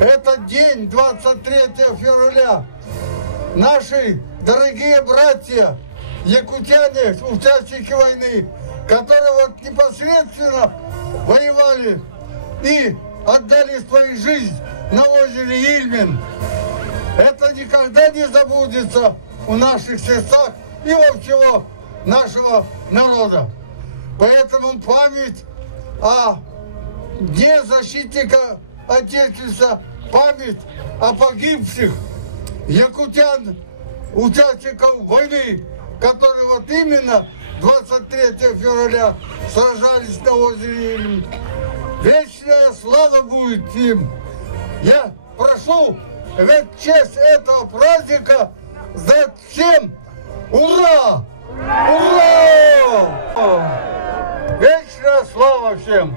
Этот день, 23 февраля, наши дорогие братья, якутяне, участники войны, которые вот непосредственно воевали и отдали свою жизнь на озере Ильмень. Это никогда не забудется в наших сердцах и во всего нашего народа. Поэтому память о Дне защитника Отечества, память о погибших якутян, участников войны, которые вот именно 23 февраля сражались на озере Ильмень. Вечная слава будет им. Я прошу в честь этого праздника сдать всем ура! Ура! Вечная слава всем!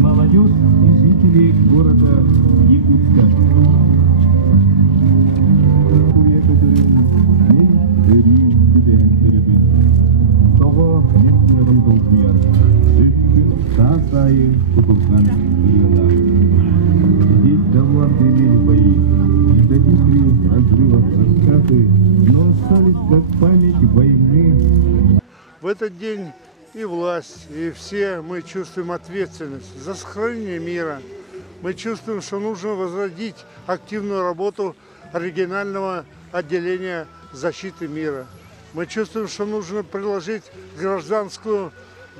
Молодежь и жители города Якутска. Здесь давно отгремели бои, не добили разрывов раскаты, но остались как память войны. В этот день и власть, и все мы чувствуем ответственность за сохранение мира. Мы чувствуем, что нужно возродить активную работу регионального отделения защиты мира. Мы чувствуем, что нужно приложить гражданскую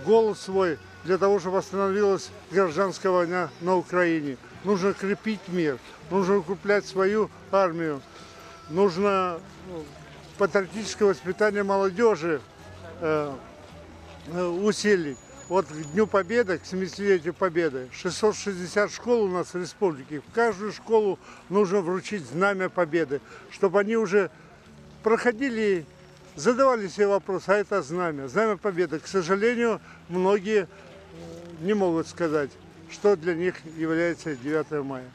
голос свой для того, чтобы остановилась гражданская война на Украине. Нужно крепить мир, нужно укреплять свою армию, нужно патриотическое воспитание молодежи усилить. Вот к Дню Победы, к 70-летию Победы, 660 школ у нас в республике. В каждую школу нужно вручить Знамя Победы, чтобы они уже проходили, задавали себе вопрос, а это Знамя Победы. К сожалению, многие не могут сказать, что для них является 9 мая.